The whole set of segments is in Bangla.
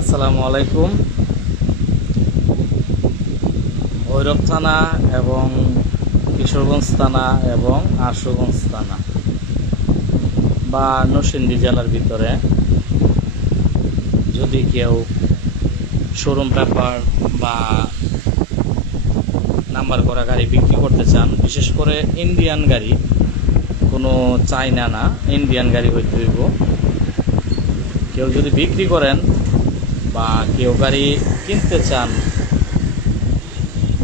আসসালামু আলাইকুম। ভৈরব থানা এবং কিশোরগঞ্জ থানা এবং আশুগঞ্জ থানা বা নরসিংদী জেলার ভিতরে যদি কেউ শোরুম পেপার বা নাম্বার করা গাড়ি বিক্রি করতে চান, বিশেষ করে ইন্ডিয়ান গাড়ি, কোনো চাইনা না, ইন্ডিয়ান গাড়ি হইতে হইব। কেউ যদি বিক্রি করেন বা কেউ গাড়ি কিনতে চান,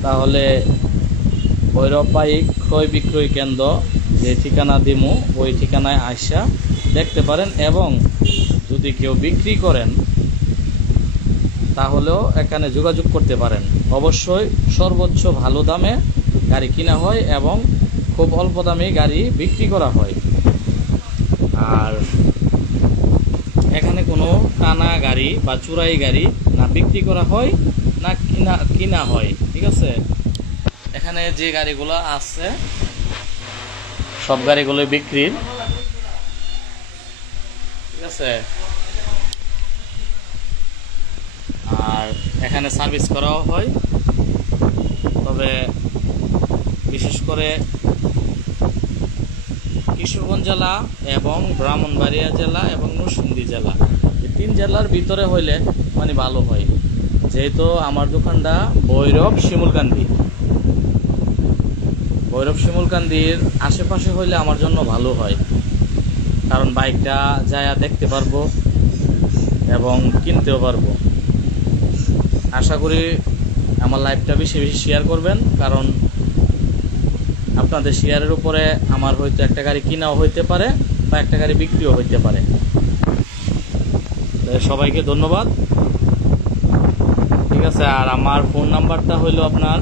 তাহলে ভৈরব বাইক ক্রয় বিক্রয় কেন্দ্র যে ঠিকানা দিমু ওই ঠিকানায় আইসা দেখতে পারেন। এবং যদি কেউ বিক্রি করেন তাহলেও এখানে যোগাযোগ করতে পারেন। অবশ্যই সর্বোচ্চ ভালো দামে গাড়ি কিনা হয় এবং খুব অল্প দামে গাড়ি বিক্রি করা হয়। আর এখানে কোনো টানা গাড়ি বা চুরাই গাড়ি না বিক্রি করা হয় না কিনা হয়, ঠিক আছে। এখানে যে গাড়িগুলো আছে সব গাড়িগুলো বিক্রির, ঠিক আছে। আর এখানে সার্ভিস করাও হয়, তবে বিশেষ করে কিশোরগঞ্জ জেলা এবং ব্রাহ্মণবাড়িয়া জেলা এবং নরসিংদী জেলা, এই 3 জেলার ভিতরে হইলে মানে ভালো হয়। যেহেতু আমার দোকানটা ভৈরব শিমুলকান্দির আশেপাশে হইলে আমার জন্য ভালো হয়, কারণ বাইকটা যায়া দেখতে পারবো এবং কিনতেও পারবো। আশা করি আমার লাইভটা বেশি বেশি শেয়ার করবেন, কারণ আপনাদের শেয়ারের উপরে আমার হয়তো একটা গাড়ি কিনাও হইতে পারে বা একটা গাড়ি বিক্রিও হইতে পারে। সবাইকে ধন্যবাদ, ঠিক আছে। আর আমার ফোন নাম্বারটা হইল আপনার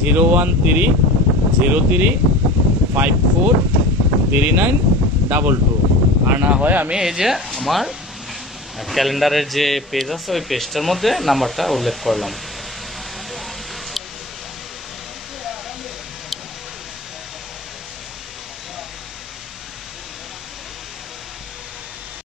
01303543922। আর না হয় আমি এই যে আমার ক্যালেন্ডারের যে পেজ আছে ওই পেজটার মধ্যে নাম্বারটা উল্লেখ করলাম।